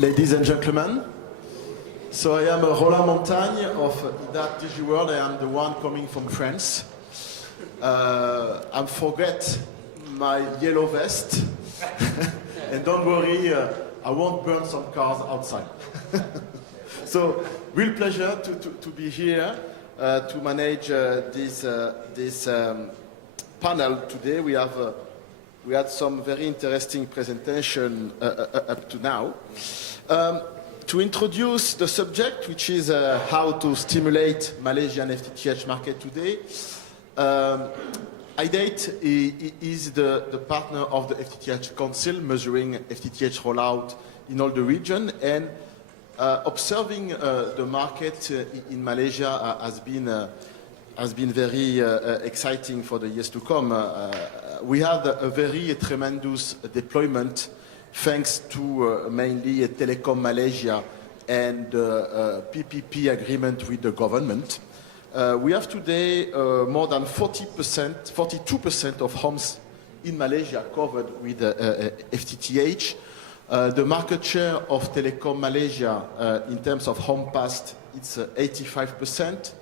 Ladies and gentlemen, so I am Roland Montagne of IDATE DigiWorld. I am the one coming from France. I forget my yellow vest, and don't worry, I won't burn some cars outside. So, real pleasure to be here to manage this panel today. We had some very interesting presentation up to now. To introduce the subject, which is how to stimulate Malaysian FTTH market today, IDATE is the partner of the FTTH Council, measuring FTTH rollout in all the region, and observing the market in Malaysia has been very exciting for the years to come. We had a very tremendous deployment thanks to mainly Telecom Malaysia and PPP agreement with the government. We have today more than 42% of homes in Malaysia covered with FTTH. The market share of Telecom Malaysia in terms of home passed, it's 85%.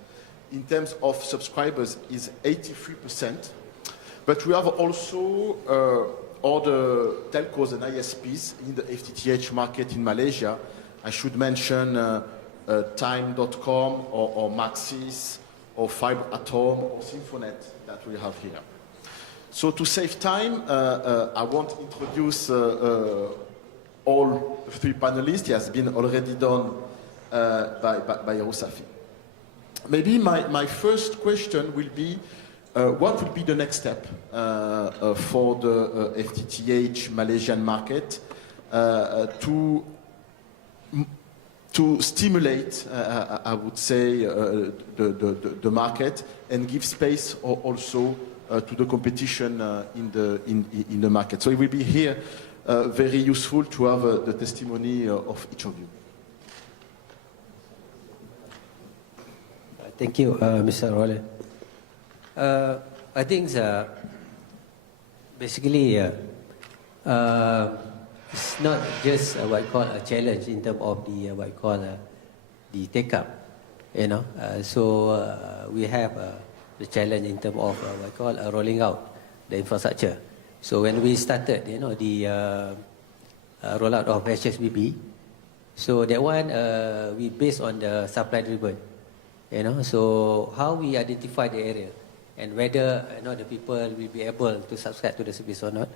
In terms of subscribers is 83%. But we have also all the telcos and ISPs in the FTTH market in Malaysia. I should mention Time.com or Maxis or FIBERTalk or Symphonet that we have here. So to save time, I won't introduce all three panelists. It has been already done by Rosafi. Maybe my first question will be, what will be the next step for the FTTH Malaysian market to stimulate, I would say, the market and give space also to the competition in the market. So it will be here very useful to have the testimony of each of you. Thank you, Mr. Roland. I think basically it's not just what I call a challenge in terms of the what I call the take up, you know. So we have the challenge in terms of what I call rolling out the infrastructure. So when we started, you know, the rollout of HSBB, so that one we based on the supply driven, you know. So how we identify the area and whether the people will be able to subscribe to the service or not.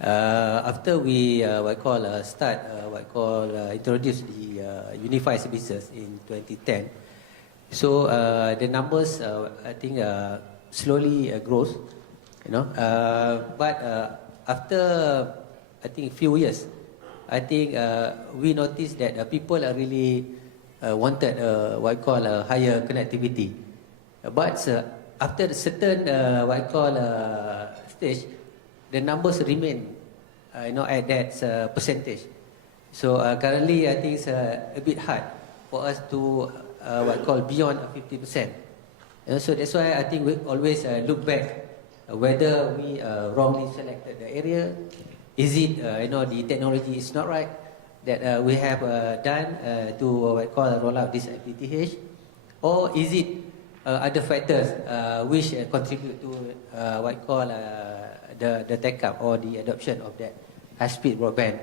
After we introduce the unified services in 2010, so the numbers I think slowly grows, you know. But after I think a few years, I think we noticed that people are really wanted what I call a higher connectivity, but after a certain stage, the numbers remain, at that percentage. So currently, I think it's a bit hard for us to beyond 50%. So that's why I think we always look back whether we wrongly selected the area. Is it the technology is not right that we have done to roll out this FTTH, or is it other factors which contribute to the take-up or the adoption of that high-speed broadband,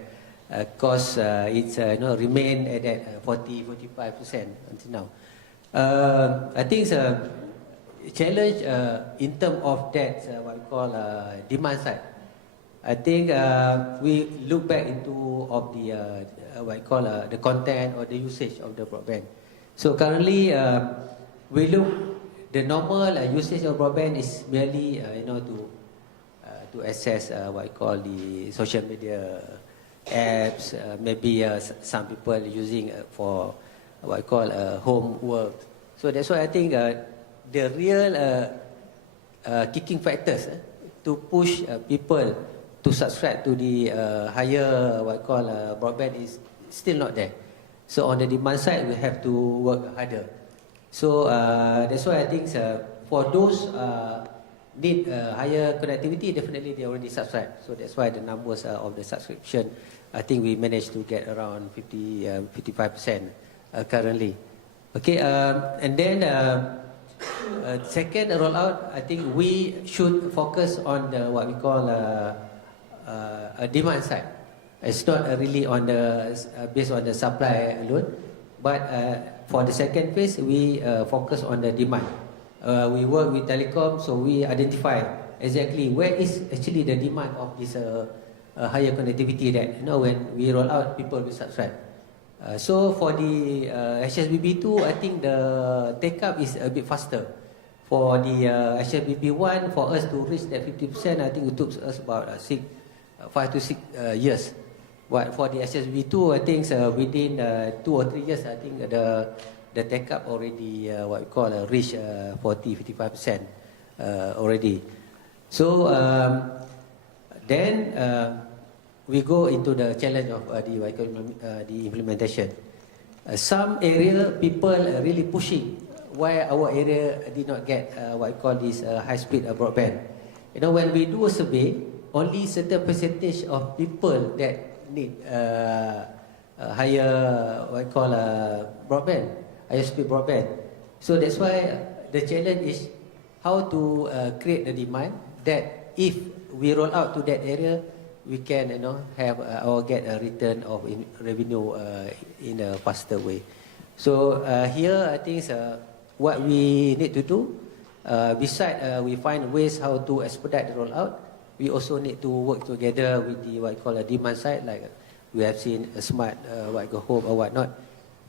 because it's remain at that 40-45% until now. I think it's a challenge in terms of that demand side. I think we look back into of the the content or the usage of the broadband. So currently we look the normal usage of broadband is merely to access the social media apps, maybe some people using for home work. So that's why I think the real kicking factors to push people to subscribe to the higher broadband is still not there. So on the demand side, we have to work harder. So that's why I think for those need higher connectivity, definitely they already subscribe. So that's why the numbers of the subscription I think we managed to get around 55% currently. Okay, and then second rollout, I think we should focus on the, what we call a demand side. It's not really on the based on the supply alone, but for the second phase, we focus on the demand. We work with telecom, so we identify exactly where is actually the demand of this higher connectivity that, when we roll out, people will subscribe. So for the HSBB2, I think the take-up is a bit faster. For the HSBB1, for us to reach that 50%, I think it took us about 5 to 6 years. But for the HSBB2, I think within 2 or 3 years, I think the take-up already what we call reach 40-55% already. So then we go into the challenge of the implementation. Some area people are really pushing why our area did not get what we call this high-speed broadband. When we do a survey, only certain percentage of people that need higher what we call broadband, higher speed broadband. So that's why the challenge is how to create the demand that if we roll out to that area, we can have or get a return of revenue in a faster way. So here I think what we need to do, besides we find ways how to expedite the rollout, we also need to work together with the what we call a demand side, like we have seen a smart home or whatnot,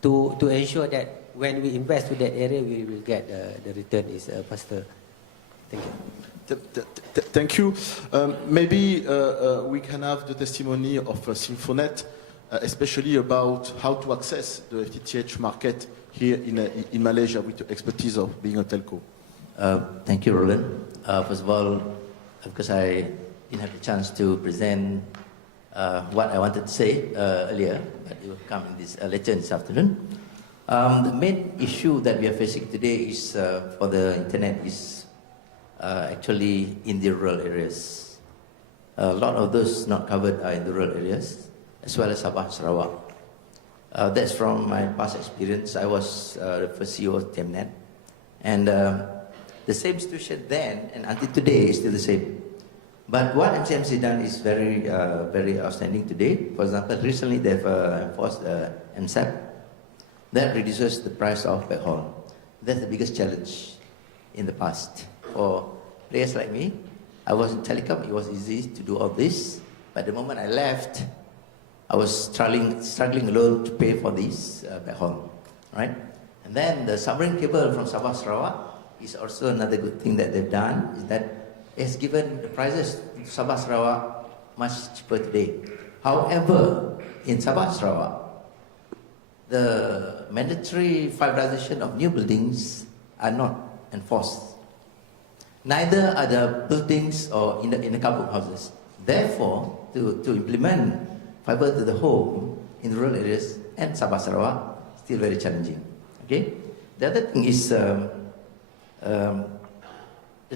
to ensure that when we invest to that area, we will get the return is faster. Thank you. Thank you. Maybe we can have the testimony of Symphonet, especially about how to access the FTTH market here in Malaysia with the expertise of being a telco. Thank you, Roland. First of all, because I didn't have the chance to present what I wanted to say earlier, but it will come in this later this afternoon. The main issue that we are facing today is for the internet is actually in the rural areas. A lot of those not covered are in the rural areas, as well as Sabah, Sarawak. That's from my past experience. I was the first CEO of Temnet, and the same situation then and until today is still the same. But what MCMC done is very, very outstanding today. For example, recently they've enforced MSAP that reduces the price of backhaul. That's the biggest challenge in the past. For players like me, I was in telecom, it was easy to do all this, but the moment I left, I was struggling alone to pay for this backhaul, right? And then the submarine cable from Sabah Sarawak is also another good thing that they've done, is that it's given the prices to Sabah Sarawak much cheaper today. However, in Sabah Sarawak, the mandatory fiberization of new buildings are not enforced. Neither are the buildings or in the kampung houses. Therefore, to implement fiber to the home in rural areas and Sabah Sarawak, still very challenging. Okay. The other thing is the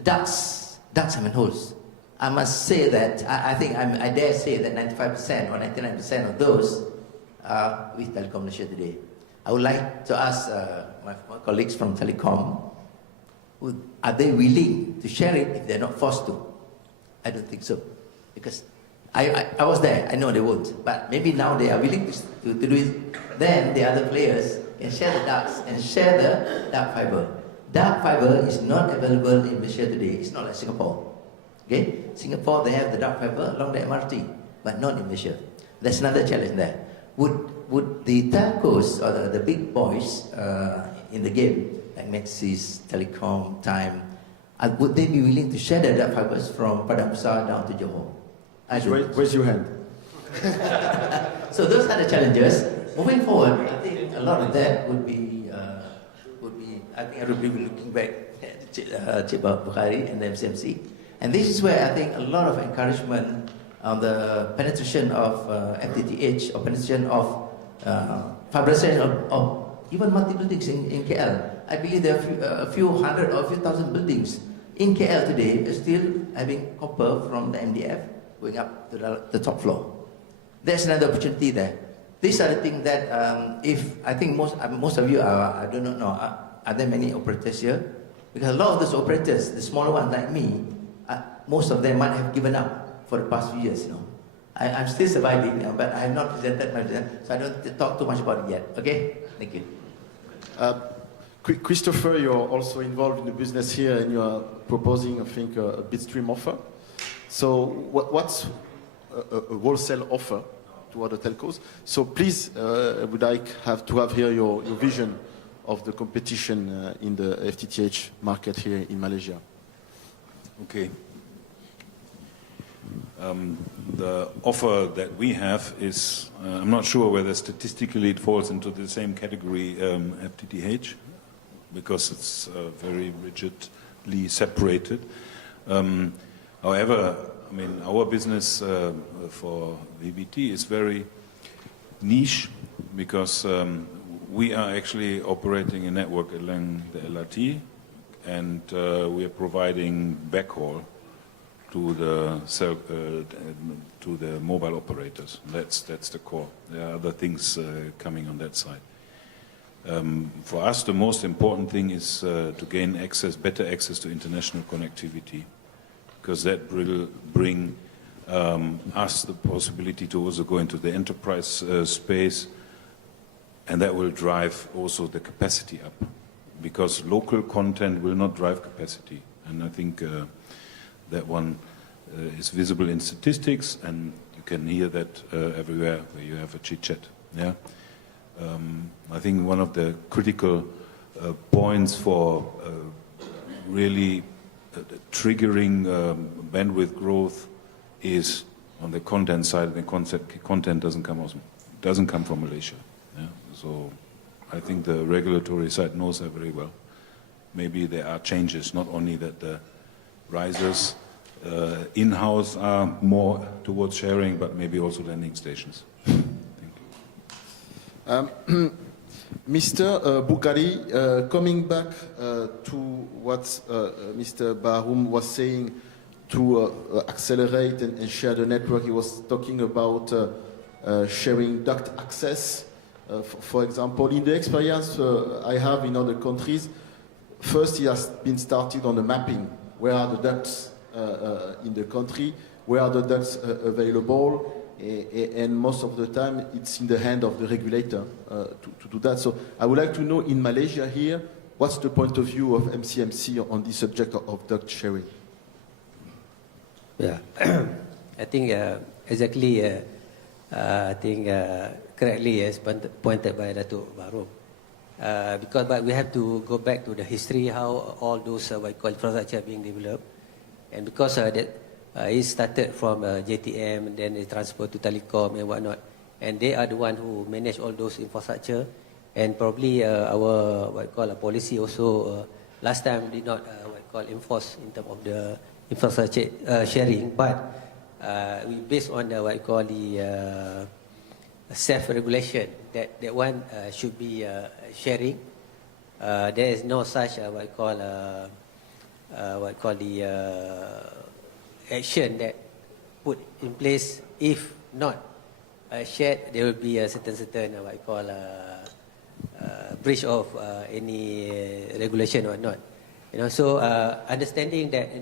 ducts and manholes. I must say that I dare say that 95% or 99% of those are with Telecom Malaysia today. I would like to ask my colleagues from Telecom, are they willing to share it if they're not forced to? I don't think so, because I was there. I know they won't, but maybe now they are willing to do it. Then the other players can share the ducts and share the dark fiber. Dark fiber is not available in Malaysia today. It's not like Singapore. Okay, Singapore they have the dark fiber along the MRT, but not in Malaysia. There's another challenge there. Would the telcos or the big boys in the game, like Maxis, Telecom, Time, would they be willing to share the dark fibers from Padang Besar down to Johor? Raise your hand. So those are the challenges. Moving forward, I think a lot of that would be. I think I would be looking back at Bukhari and the MCMC, and this is where I think a lot of encouragement on the penetration of FTTH or penetration of fiberization of even multi-buildings in KL. I believe there are a few hundred or a few thousand buildings in KL today are still having copper from the MDF going up to the top floor. there's another opportunity there. These are the things that if I think most of you are, I do not know, are there many operators here? Because a lot of those operators, the smaller ones like me, most of them might have given up for the past few years. I'm still surviving, but I have not presented my result, so I don't talk too much about it yet. Okay? Thank you. Christopher, you're also involved in the business here, and you are proposing, I think, a bitstream offer. So what's a wholesale offer to other telcos? So please, I would like to have here your vision of the competition in the FTTH market here in Malaysia. Okay. The offer that we have is, I'm not sure whether statistically it falls into the same category FTTH, because it's very rigidly separated. However, I mean, our business for VBT is very niche, because we are actually operating a network along the LRT, and we are providing backhaul to the mobile operators. That's the core. There are other things coming on that side. For us, the most important thing is to gain better access to international connectivity, because that will bring us the possibility to also go into the enterprise space, and that will drive also the capacity up, because local content will not drive capacity. And I think that one is visible in statistics, and you can hear that everywhere where you have a chit-chat. Yeah? I think one of the critical points for really triggering bandwidth growth is on the content side. The content doesn't come from Malaysia. Yeah? So I think the regulatory side knows that very well. Maybe there are changes, not only that the risers in-house are more towards sharing, but maybe also landing stations. Thank you. Mr. Bukhari, coming back to what Mr. Baharum was saying, to accelerate and share the network, he was talking about sharing duct access. For example, in the experience I have in other countries, first it has been started on the mapping. Where are the ducts in the country? Where are the ducts available? And most of the time it's in the hand of the regulator to do that. So I would like to know, in Malaysia here, what's the point of view of MCMC on the subject of duct sharing? Yeah, I think exactly, I think correctly as pointed by Dato Baharum. But we have to go back to the history, how all those what you call infrastructure are being developed. And because it started from JTM, and then they transferred to telecom and whatnot. And they are the one who manage all those infrastructure. And probably our what you call a policy also last time did not what you call enforce in terms of the infrastructure sharing. But we based on the what you call the self-regulation, that one should be sharing. There is no such what you call the action that put in place. If not shared, there will be a certain what you call breach of any regulation or not. So understanding that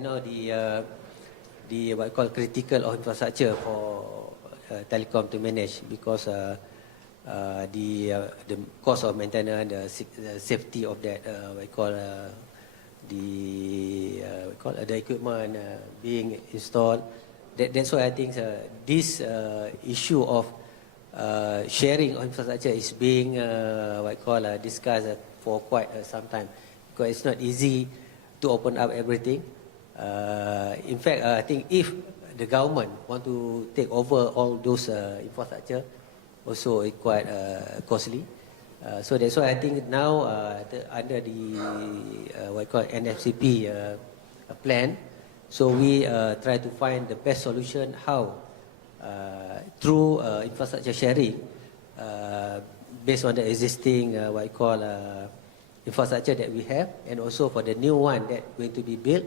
the what you call critical of infrastructure for telecom to manage, because the cost of maintenance, the safety of that what you call the equipment being installed. That's why I think this issue of sharing of infrastructure is being what you call discussed for quite some time, because it's not easy to open up everything. In fact, I think if the government want to take over all those infrastructure, also it's quite costly. So that's why I think now under the what you call NFCP plan, so we try to find the best solution how through infrastructure sharing based on the existing what you call infrastructure that we have, and also for the new one that going to be built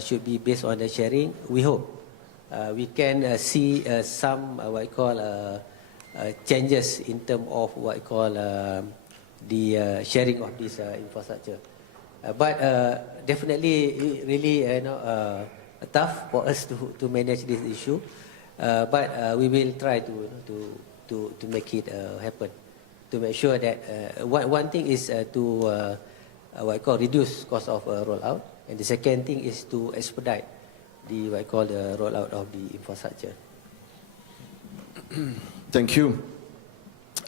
should be based on the sharing. We hope we can see some what I call changes in terms of what I call the sharing of this infrastructure. But definitely, really, tough for us to manage this issue. But we will try to make it happen. To make sure that one thing is to what I call reduce cost of rollout, and the second thing is to expedite the what I call the rollout of the infrastructure. Thank you.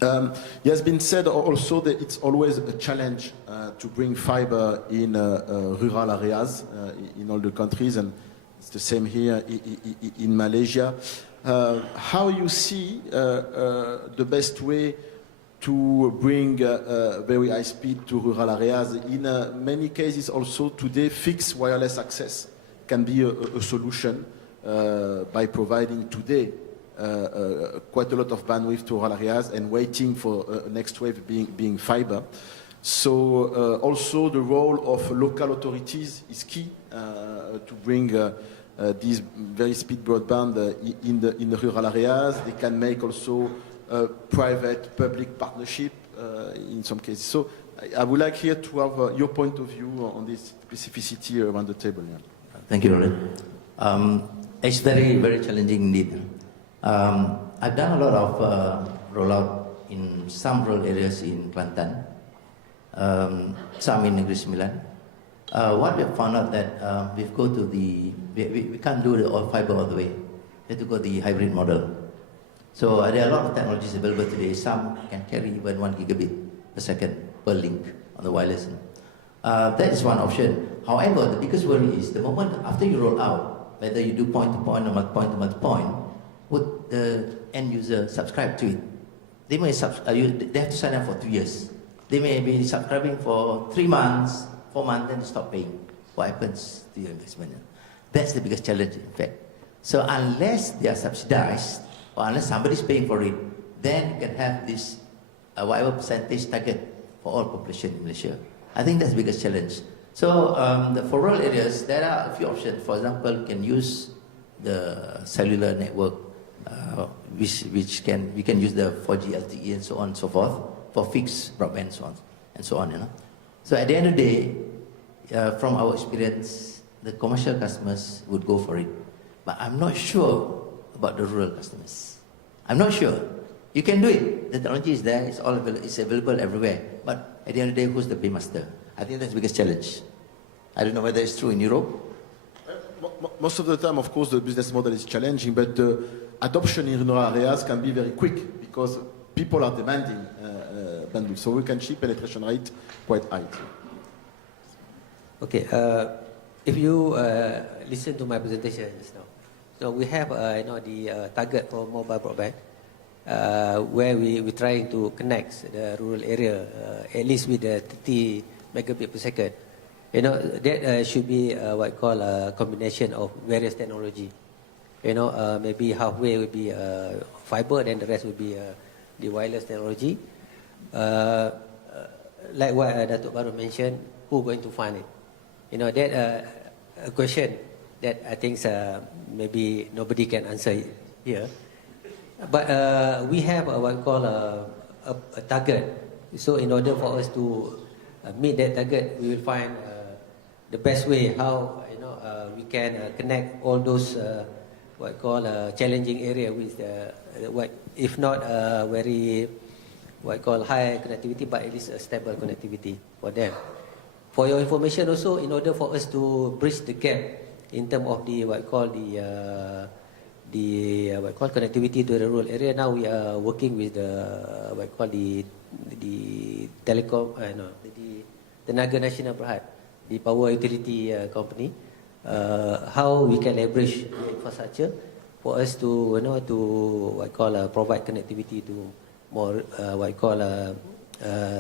It has been said also that it's always a challenge to bring fiber in rural areas in all the countries, and it's the same here in Malaysia. How you see the best way to bring very high speed to rural areas? In many cases also today, fixed wireless access can be a solution by providing today quite a lot of bandwidth to rural areas and waiting for next wave being fiber. So also the role of local authorities is key to bring these very speed broadband in the rural areas. They can make also private-public partnership in some cases. So I would like here to have your point of view on this specificity around the table. Yeah. Thank you, Roland. It's very, very challenging indeed. I've done a lot of rollout in some rural areas in Kelantan, some in Negeri Sembilan. What we found out that we can't do the all fiber all the way. We have to go the hybrid model. So there are a lot of technologies available today. Some can carry even 1 gigabit per second per link on the wireless. That is one option. However, the biggest worry is the moment after you roll out, whether you do point to point or point to multi-point, would the end user subscribe to it? They may they have to sign up for 2 years. They may be subscribing for 3 months, 4 months, then they stop paying. What happens to your investment? That's the biggest challenge, in fact. So unless they are subsidized, or unless somebody's paying for it, then you can have this whatever percentage target for all population in Malaysia. I think that's the biggest challenge. So for rural areas, there are a few options. For example, you can use the cellular network, we can use the 4G LTE and so on and so forth for fixed broadband and so on. You know. So at the end of the day, from our experience, the commercial customers would go for it. But I'm not sure about the rural customers. I'm not sure. You can do it. The technology is there. It's available everywhere. But at the end of the day, who's the paymaster? I think that's the biggest challenge. I don't know whether it's true in Europe. Most of the time, of course, the business model is challenging, but the adoption in rural areas can be very quick because people are demanding bandwidth. So we can achieve penetration rate quite high. Okay. If you listen to my presentation just now, so we have the target for mobile broadband where we're trying to connect the rural area at least with the 30 megabit per second. That should be what I call a combination of various technology. Maybe halfway would be fiber, then the rest would be the wireless technology. Like what Dato Baharum mentioned, who's going to fund it? That a question that I think maybe nobody can answer here. But we have what we call a target. So in order for us to meet that target, we will find the best way how we can connect all those what we call challenging area with if not very what we call high connectivity, but at least a stable connectivity for them. For your information also, in order for us to bridge the gap in terms of the what we call connectivity to the rural area, now we are working with the what we call the telecom the Tenaga Nasional Berhad, the power utility company. How we can leverage the infrastructure for us to provide connectivity to more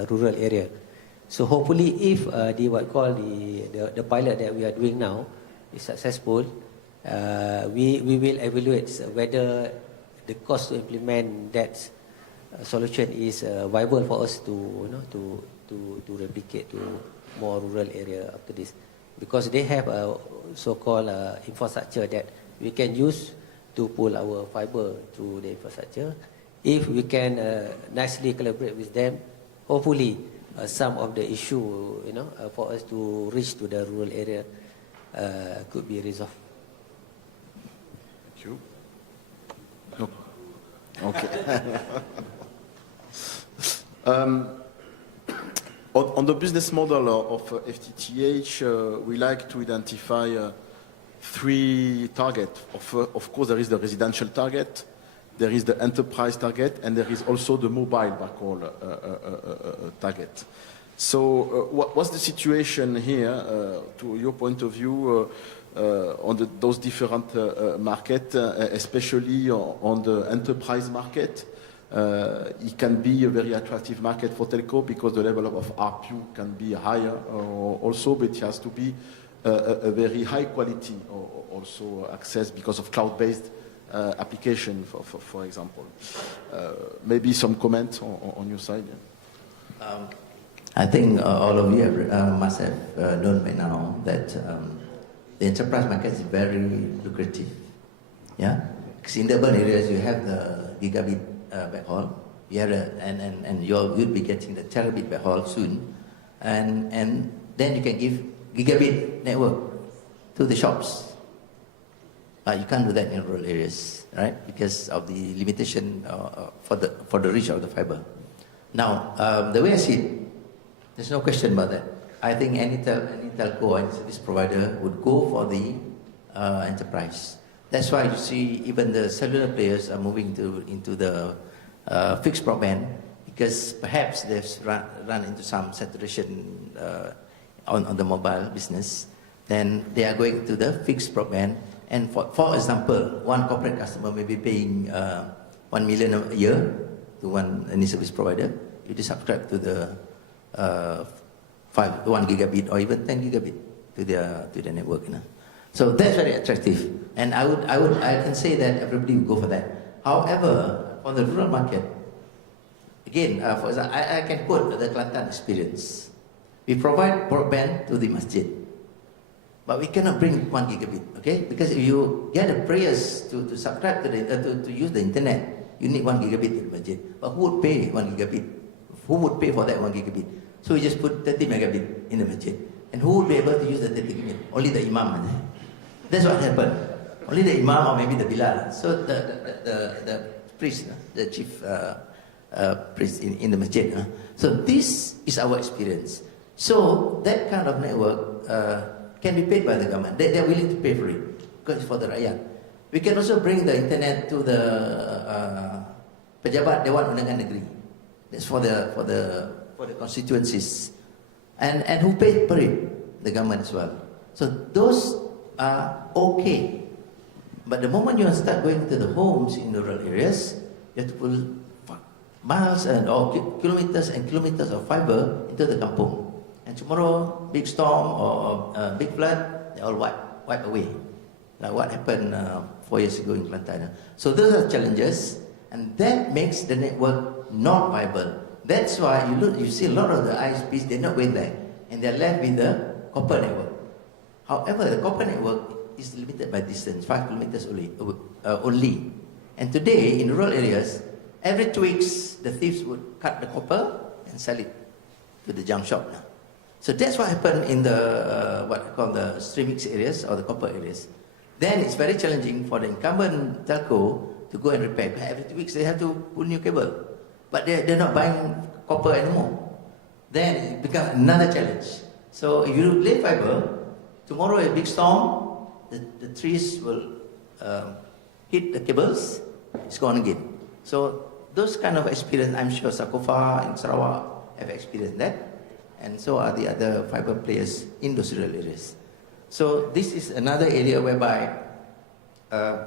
rural area. So hopefully, if the pilot that we are doing now is successful, we will evaluate whether the cost to implement that solution is viable for us to replicate to more rural area after this, because they have a so-called infrastructure that we can use to pull our fiber to the infrastructure. If we can nicely collaborate with them, hopefully some of the issue, for us to reach to the rural area could be resolved. Thank you. No. Okay. On the business model of FTTH, we like to identify 3 targets. Of course, there is the residential target, there is the enterprise target, and there is also the mobile backhaul target. So what's the situation here, to your point of view, on those different markets, especially on the enterprise market? It can be a very attractive market for telco because the level of ARPU can be higher also, but it has to be a very high quality also access because of cloud-based application, for example. Maybe some comments on your side. Yeah. I think all of you must have known by now that the enterprise market is very lucrative. Yeah, because in the urban areas you have the gigabit backhaul, you have and you'll be getting the terabit backhaul soon, and then you can give gigabit network to the shops. But you can't do that in rural areas, right? Because of the limitation for the reach of the fiber. Now, the way I see it, there's no question about that. I think any telco, any service provider would go for the enterprise. That's why you see even the cellular players are moving into the fixed broadband, because perhaps they've run into some saturation on the mobile business. Then they are going to the fixed broadband. And for example, one corporate customer may be paying 1 million a year to any service provider. You just subscribe to the 1 gigabit or even 10 gigabit to their network. So that's very attractive, and I can say that everybody will go for that. However, for the rural market, again, for example, I can quote the Kelantan experience. We provide broadband to the masjid, but we cannot bring 1 gigabit, okay? Because if you get the prayers to subscribe to use the internet, you need 1 gigabit to the masjid. But who would pay 1 gigabit? Who would pay for that 1 gigabit? So we just put 30 megabit in the masjid. And who would be able to use the 30 megabit? Only the imam. That's what happened. Only the imam or maybe the bilal. So the priest, the chief priest in the masjid. So this is our experience. So that kind of network can be paid by the government. They're willing to pay for it because it's for the rakyat. We can also bring the internet to the pejabat Dewan Undangan Negeri. That's for the constituencies, and who paid for it? The government as well. So those are okay, but the moment you start going to the homes in the rural areas, you have to pull miles or kilometers and kilometers of fiber into the kampung. And tomorrow, big storm or big flood, they all wipe away, like what happened 4 years ago in Kelantan. So those are challenges, and that makes the network not viable. That's why you see a lot of the ISPs, they're not going there, and they're left with the copper network. However, the copper network is limited by distance, 5 kilometers only. And today, in rural areas, every 2 weeks, the thieves would cut the copper and sell it to the junk shop now. So that's what happened in the what I call the streamix areas or the copper areas. Then it's very challenging for the incumbent telco to go and repair. Every 2 weeks, they have to put new cable. But they're not buying copper anymore. Then it becomes another challenge. So if you lay fiber, tomorrow a big storm, the trees will hit the cables, it's gone again. So those kind of experience, I'm sure Sakofa and Sarawak have experienced that, and so are the other fiber players in those rural areas. So this is another area whereby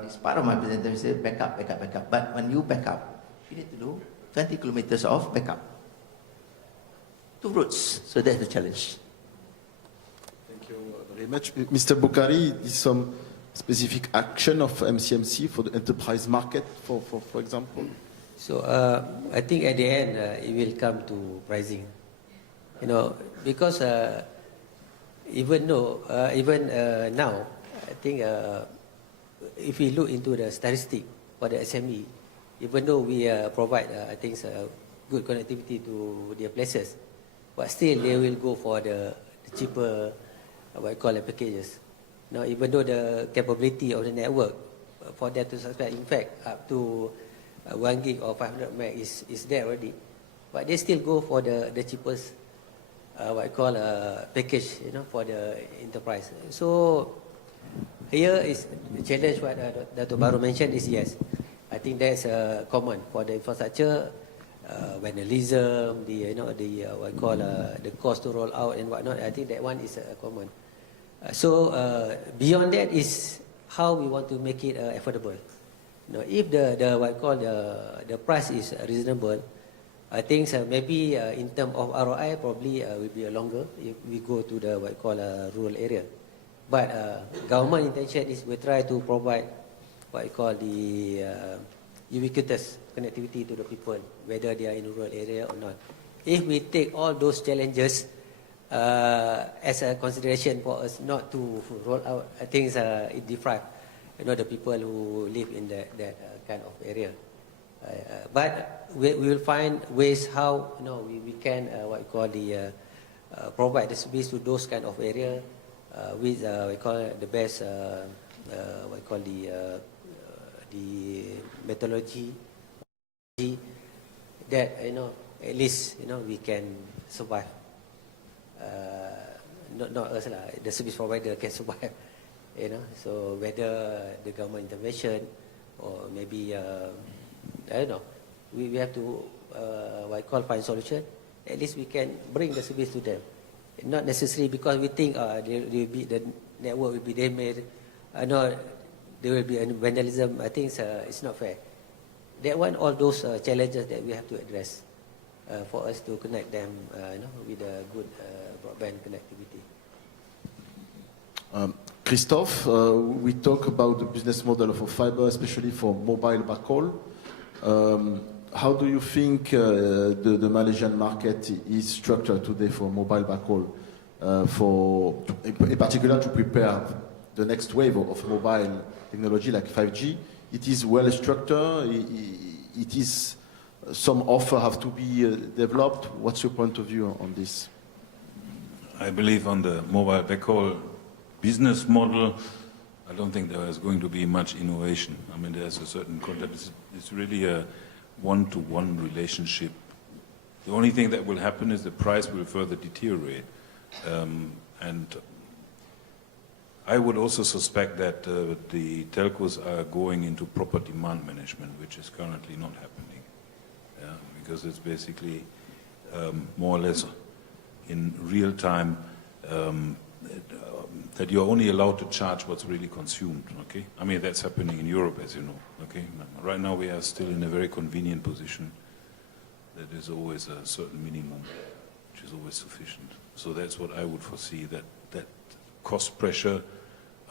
it's part of my presentation, say backup. But when you back up, you need to do 20 kilometers of backup. 2 routes, so that's the challenge. Thank you very much. Mr. Bukhari, is some specific action of MCMC for the enterprise market, for example? So I think at the end it will come to pricing. Because even now, I think if we look into the statistic for the SME, even though we provide, I think, good connectivity to their places, but still they will go for the cheaper, what I call packages. Now, even though the capability of the network for them to subscribe, in fact, up to 1 gig or 500 meg is there already, but they still go for the cheapest, what I call package, for the enterprise. So here is the challenge what Dato Baharum mentioned is yes. I think that's common for the infrastructure, vandalism, what I call the cost to roll out and whatnot. I think that one is common. So beyond that is how we want to make it affordable. If the what I call the price is reasonable, I think maybe in terms of ROI probably will be longer if we go to the what I call rural area. But government intention is we try to provide what I call the ubiquitous connectivity to the people, whether they are in rural area or not. If we take all those challenges as a consideration for us not to roll out, I think it deprives the people who live in that kind of area. But we will find ways how we can what we call the provide the service to those kind of area with we call the best what we call the methodology that at least we can survive. Not us lah, the service provider can survive. So whether the government intervention or maybe I don't know, we have to what I call find solution. At least we can bring the service to them. Not necessarily because we think the network will be damaged. No, there will be vandalism. I think it's not fair. That one, all those challenges that we have to address for us to connect them, with a good broadband connectivity. Christoph, we talk about the business model for fiber, especially for mobile backhaul. How do you think the Malaysian market is structured today for mobile backhaul, in particular to prepare the next wave of mobile technology like 5G? It is well structured. It is some offer have to be developed. What's your point of view on this? I believe on the mobile backhaul business model, I don't think there is going to be much innovation. I mean, there's a certain concept. It's really a one-to-one relationship. The only thing that will happen is the price will further deteriorate. And I would also suspect that the telcos are going into proper demand management, which is currently not happening. Yeah, because it's basically more or less in real time that you're only allowed to charge what's really consumed, okay? I mean, that's happening in Europe, as you know, okay? Right now we are still in a very convenient position that there's always a certain minimum, which is always sufficient. So that's what I would foresee, that cost pressure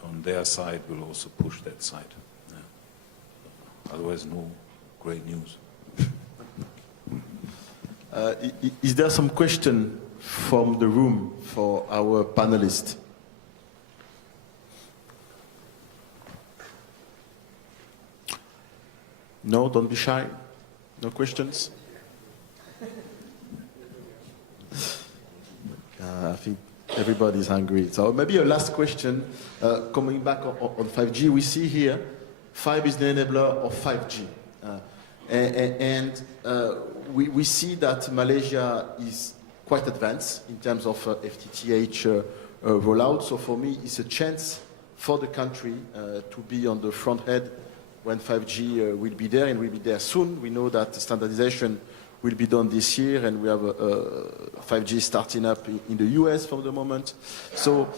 on their side will also push that side. Yeah. Otherwise, no great news. Is there some question from the room for our panelists? No, don't be shy. No questions? I think everybody's hungry. So maybe a last question. Coming back on 5G, we see here, fiber is the enabler of 5G. We see that Malaysia is quite advanced in terms of FTTH rollout. So for me, it's a chance for the country to be on the front head when 5G will be there, and will be there soon. We know that standardization will be done this year, and we have 5G starting up in the US for the moment. So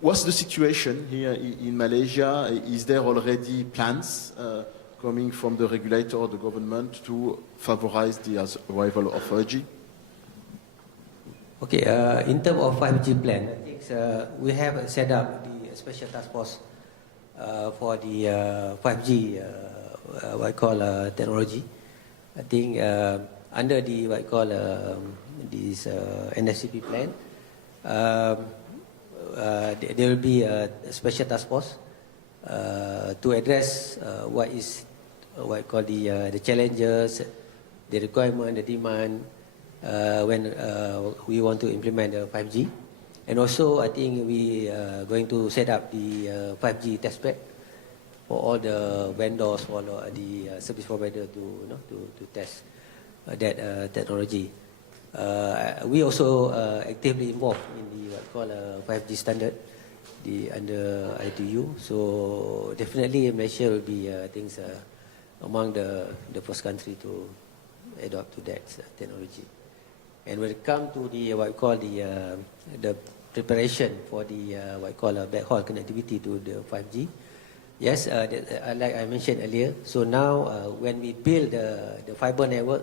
what's the situation here in Malaysia? Is there already plans coming from the regulator or the government to favorize the arrival of 5G? Okay, in terms of 5G plan, I think we have set up the special task force for the 5G, what I call technology. I think under the what I call this NFCP plan, there will be a special task force to address what I call the challenges, the requirement, the demand when we want to implement the 5G. And also, I think we are going to set up the 5G testbed for all the vendors, for all the service provider to test that technology. We also actively involved in the what called 5G standard, under ITU. So definitely Malaysia will be, I think, among the first country to adopt to that technology. And when it comes to the what we call the preparation for the what we call backhaul connectivity to the 5G, yes, like I mentioned earlier. So now when we build the fiber network,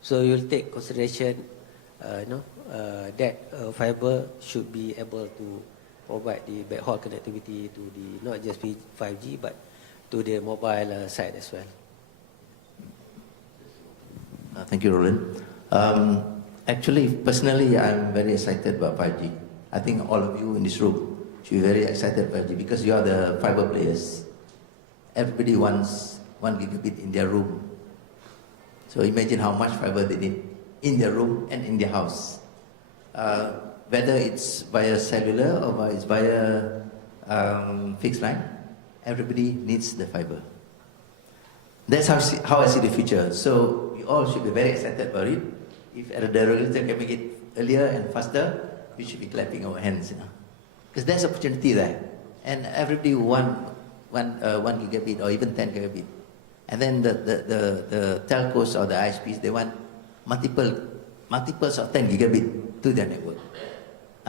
so you'll take consideration, that fiber should be able to provide the backhaul connectivity to the not just 5G but to the mobile side as well. Thank you, Roland. Actually, personally, I'm very excited about 5G. I think all of you in this room should be very excited about 5G because you are the fiber players. Everybody wants 1 gigabit in their room. So imagine how much fiber they need in their room and in their house. Whether it's via cellular or it's via fixed line, everybody needs the fiber. That's how I see the future. So we all should be very excited about it. If the regulator can make it earlier and faster, we should be clapping our hands, because there's opportunity there, and everybody want 1 gigabit or even 10 gigabit, and then the telcos or the ISPs, they want multiples of 10 gigabit to their network.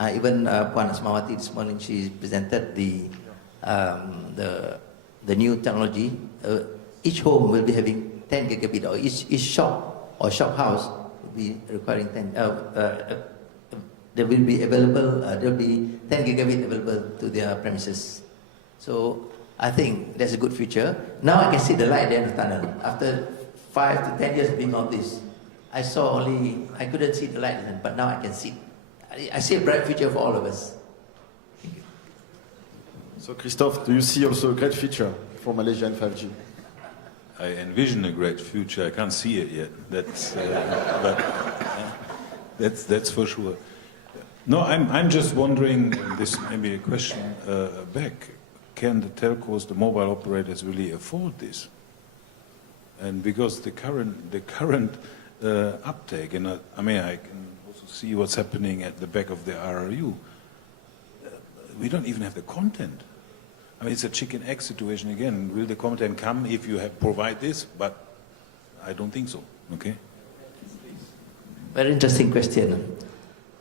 Even Puan Asmawati this morning, she presented the new technology. Each home will be having 10 gigabit, or each shop or shop house will be requiring 10. There will be available. There will be 10 gigabit available to their premises. So I think that's a good future. Now I can see the light at the end of the tunnel. After 5 to 10 years of being on this, I couldn't see the light, but now I can see. I see a bright future for all of us. Thank you. So Christoph, do you see also a great future for Malaysia and 5G? I envision a great future. I can't see it yet. That's for sure. No, I'm just wondering. This may be a question back. Can the telcos, the mobile operators, really afford this? And because the current uptake, and I mean, I can also see what's happening at the back of the RRU. We don't even have the content. I mean, it's a chicken-egg situation again. Will the content come if you provide this? But I don't think so. Okay. Very interesting question.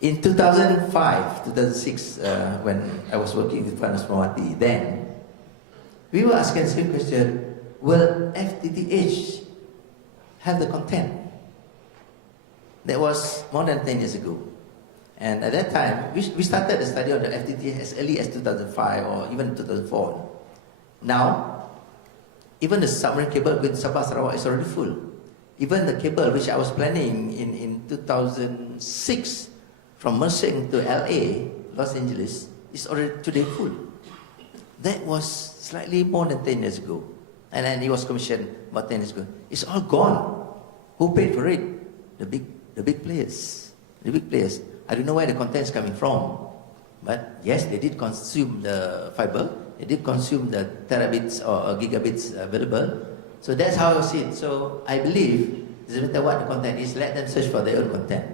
In 2005, 2006, when I was working with Puan Asmawati, then we were asking the same question: will FTTH have the content? That was more than 10 years ago. And at that time, we started the study on the FTTH as early as 2005 or even 2004. Now, even the submarine cable with Sabah Sarawak is already full. Even the cable which I was planning in 2006 from Mersing to LA, Los Angeles, is already today full. That was slightly more than 10 years ago. And then it was commissioned about 10 years ago. It's all gone. Who paid for it? The big players. The big players. I don't know where the content is coming from. But yes, they did consume the fiber. They did consume the terabits or gigabits available. So that's how I see it. So I believe, no matter what the content is, let them search for their own content.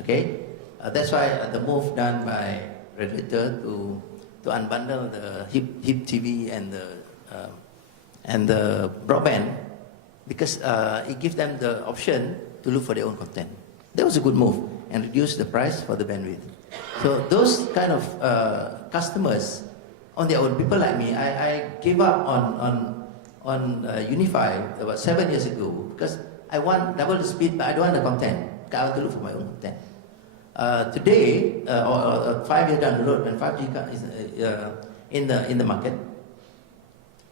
Okay? That's why the move done by regulator to unbundle the HIP TV and the broadband, because it gives them the option to look for their own content. That was a good move, and reduce the price for the bandwidth. So those kind of customers on their own, people like me, I gave up on Unify about 7 years ago because I want double the speed, but I don't want the content. I want to look for my own content. Today, or 5 years down the road, when 5G is in the market,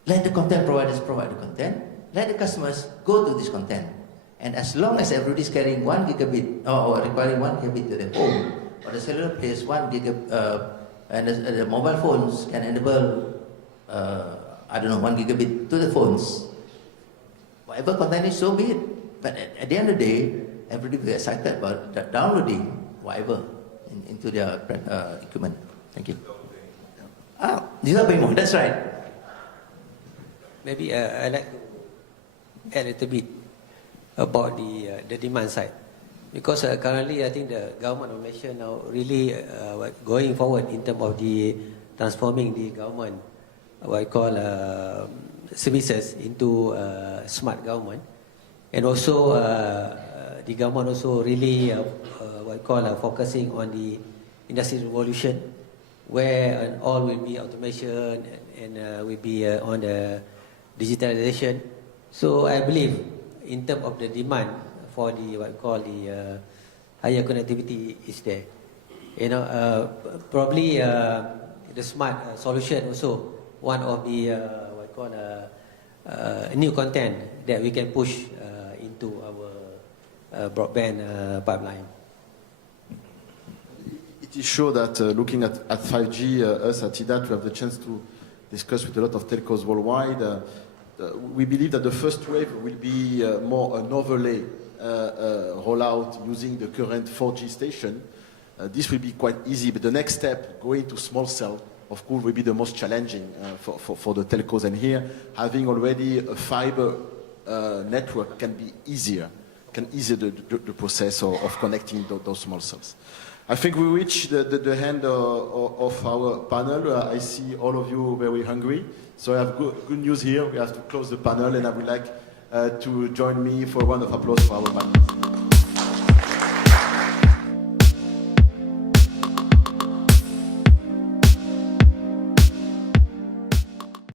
let the content providers provide the content. Let the customers go to this content. And as long as everybody is carrying 1 gigabit or requiring 1 gigabit to their home, or the cellular players 1 gigabit, and the mobile phones can enable I don't know, 1 gigabit to the phones, whatever content is, so be it. But at the end of the day, everybody is excited about downloading whatever into their equipment. Thank you. That's right. Maybe I'd like to add a little bit about the demand side. Because currently, I think the government of Malaysia now really going forward in terms of the transforming the government, what I call services into smart government, and also the government also really what I call focusing on the industrial revolution, where all will be automation and will be on the digitalization. So I believe in terms of the demand for the what I call the higher connectivity is there. You know, probably the smart solution also one of the what I call new content that we can push into our broadband pipeline. It is sure that looking at 5G, us at IDATE, we have the chance to discuss with a lot of telcos worldwide. We believe that the first wave will be more an overlay rollout using the current 4G station. This will be quite easy, but the next step, going to small cell, of course, will be the most challenging for the telcos. And here, having already a fiber network can be easier, can ease the process of connecting those small cells. I think we reached the end of our panel. I see all of you very hungry. So I have good news here. We have to close the panel, and I would like to join me for a round of applause for our panelists.